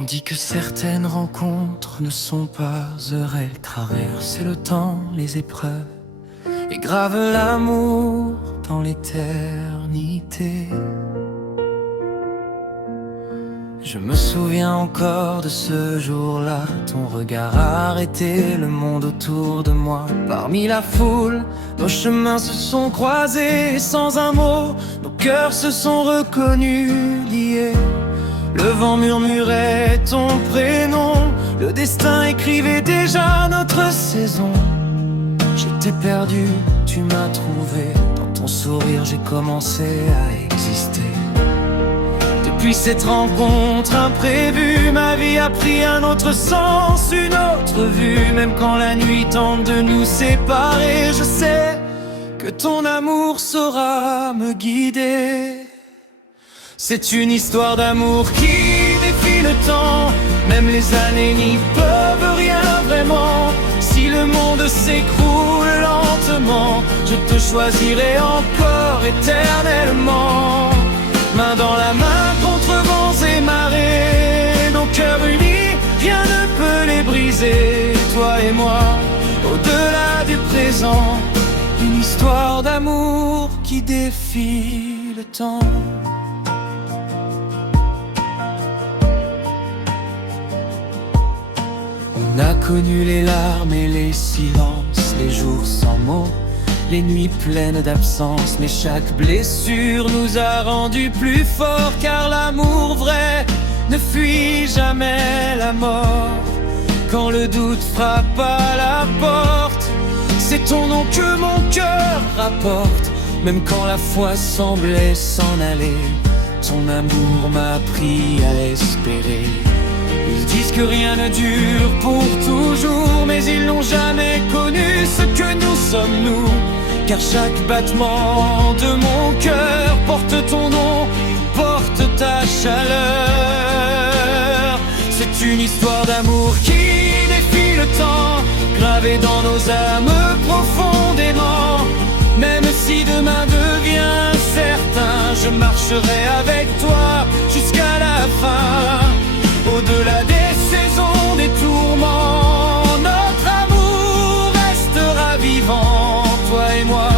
On dit que certaines rencontres ne sont pas heureuses, elles traversent le temps, les épreuves et gravent l'amour dans l'éternité. Je me souviens encore de ce jour-là, ton regard a arrêté le monde autour de moi. Parmi la foule, nos chemins se sont croisés et sans un mot, nos cœurs se sont reconnus, liés. Le vent murmurait ton prénom, le destin écrivait déjà notre saison. J'étais perdu, tu m'as trouvé, dans ton sourire j'ai commencé à exister. Depuis cette rencontre imprévue, ma vie a pris un autre sens, une autre vue. Même quand la nuit tente de nous séparer, je sais que ton amour saura me guider. C'est une histoire d'amour qui défie le temps, même les années n'y peuvent rien vraiment. Si le monde s'écroule lentement, je te choisirai encore éternellement. Main dans la main contre vents et marées, nos cœurs unis, rien ne peut les briser. Toi et moi, au-delà du présent, une histoire d'amour qui défie le temps. On a connu les larmes et les silences, les jours sans mots, les nuits pleines d'absence. Mais chaque blessure nous a rendus plus forts, car l'amour vrai ne fuit jamais la mort. Quand le doute frappe à la porte, c'est ton nom que mon cœur rapporte. Même quand la foi semblait s'en aller, ton amour m'a appris à espérer. Ils disent que rien ne dure pour toujours, mais ils n'ont jamais connu ce que nous sommes nous. Car chaque battement de mon cœur porte ton nom, porte ta chaleur. C'est une histoire d'amour qui défie le temps, gravée dans nos âmes profondément. Même si demain devient certain, je marcherai avec toi jusqu'à la fin. Au-delà des saisons, des tourments, notre amour restera vivant. Toi et moi,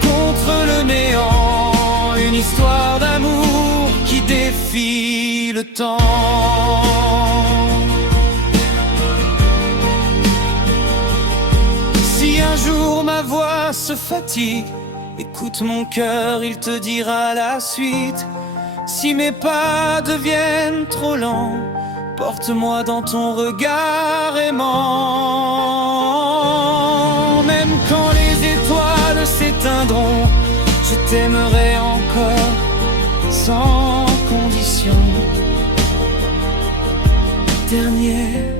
contre le néant, une histoire d'amour qui défie le temps. Si un jour ma voix se fatigue, écoute mon cœur, il te dira la suite. Si mes pas deviennent trop lents, porte-moi dans ton regard aimant. Même quand les étoiles s'éteindront, je t'aimerai encore sans condition. Dernier,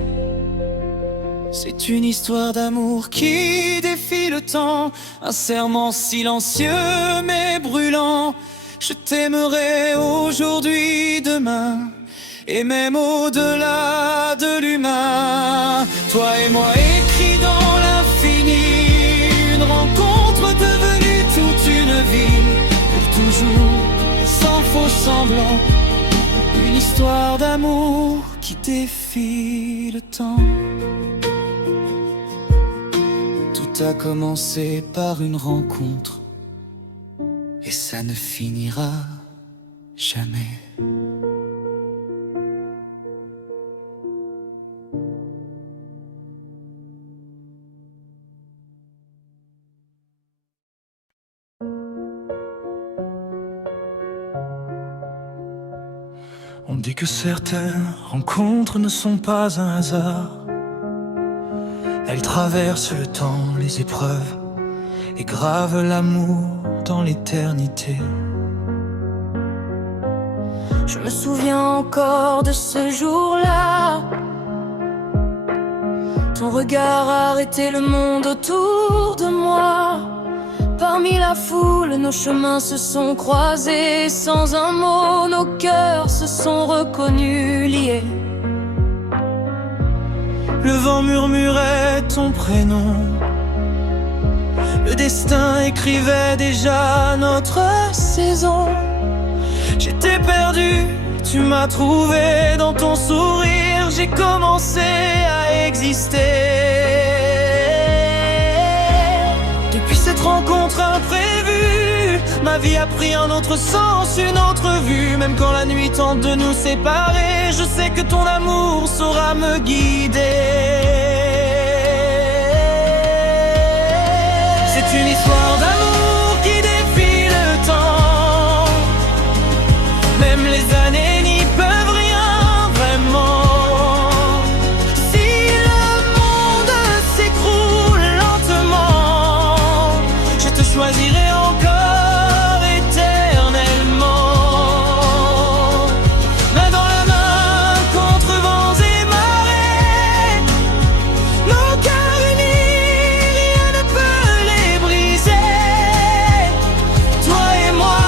c'est une histoire d'amour qui défie le temps, un serment silencieux mais brûlant. Je t'aimerai aujourd'hui, demain, et même au-delà de l'humain. Toi et moi écrits dans l'infini, une rencontre devenue toute une vie. Pour toujours, sans faux semblant, une histoire d'amour qui défie le temps. Tout a commencé par une rencontre, et ça ne finira jamais. On dit que certaines rencontres ne sont pas un hasard. Elles traversent le temps, les épreuves, et gravent l'amour dans l'éternité. Je me souviens encore de ce jour-là, ton regard a arrêté le monde autour de moi. Parmi la foule, nos chemins se sont croisés. Sans un mot, nos cœurs se sont reconnus, liés. Le vent murmurait ton prénom, le destin écrivait déjà notre saison. J'étais perdu, Tu m'as trouvé dans ton sourire, j'ai commencé à exister. Depuis cette rencontre imprévue, ma vie a pris un autre sens, une autre vue. Même quand la nuit tente de nous séparer, je sais que ton amour saura me guider. C'est une histoire d'amour qui défie le temps. Même les années n'y peuvent rien vraiment. Si le monde s'écroule lentement, je te choisirai encore éternellement. Main dans la main contre vents et marées, nos cœurs unis, rien ne peut les briser. Toi et moi,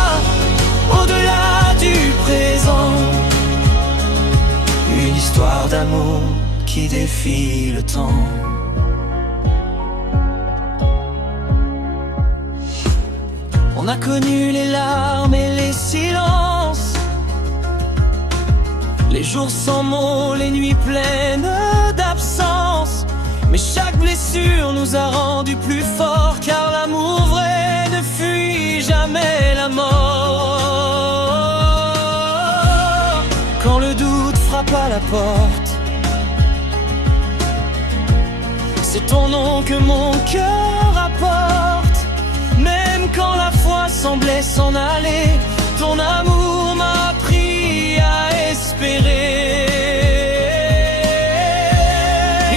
au-delà du présent, une histoire d'amour qui défie le temps. On a connu les larmes et les silences, les jours sans mots, les nuits pleines d'absence. Mais chaque blessure nous a rendus plus forts, car l'amour vrai ne fuit jamais la mort. Quand le doute frappe à la porte, c'est ton nom que mon cœur apporte. Même quand la foi semblait s'en aller, ton amour m'a appris à espérer.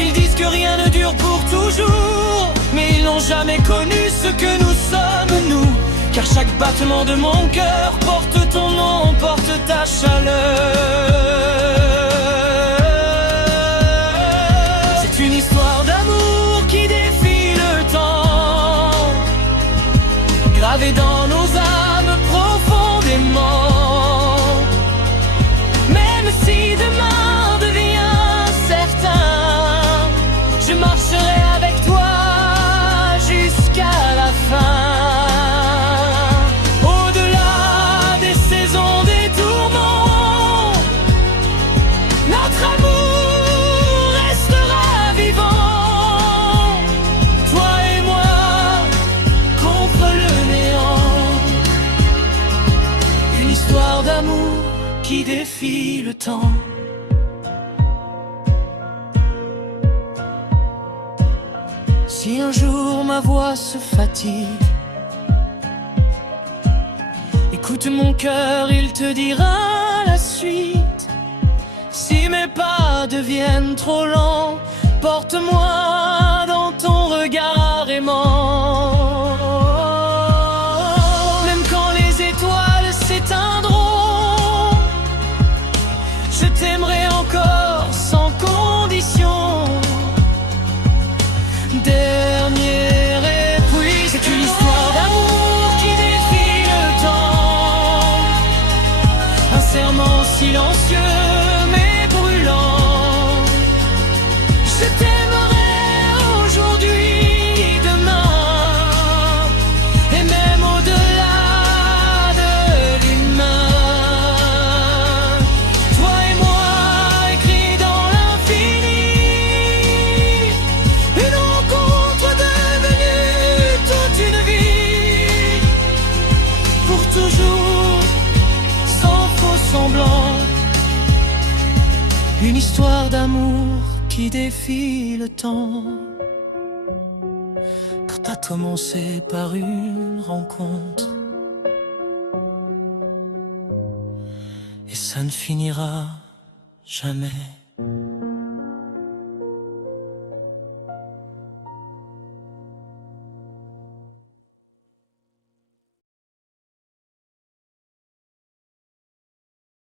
Ils disent que rien ne dure pour toujours, mais ils n'ont jamais connu ce que nous sommes, nous. Car chaque battement de mon cœur porte ton nom, porte ta chaleur. C'est une histoire d'amour qui défie le temps, gravée dans nos âmes profondément. Même si demain devient certain, je marcherai avec toi jusqu'à la fin. Au-delà des saisons, des tourments, notre amour restera vivant. Toi et moi contre le néant, une histoire d'amour qui défie le temps. Si un jour ma voix se fatigue, écoute mon cœur, il te dira la suite. Si mes pas deviennent trop lents, porte-moi dans ton regard aimant. Même quand les étoiles s'éteindront, je t'aimerai encore sans condition. Dernière et puis c'est une histoire d'amour qui défie le temps. Un serment silencieux mais brûlant. Je t'aimerai aujourd'hui, demain, et même au-delà de l'humain. Toi et moi écrits dans l'infini, une rencontre devenue toute une vie. Pour toujours, sans faux semblant, une histoire d'amour qui défie le temps. Quand a commencé par une rencontre, et ça ne finira jamais.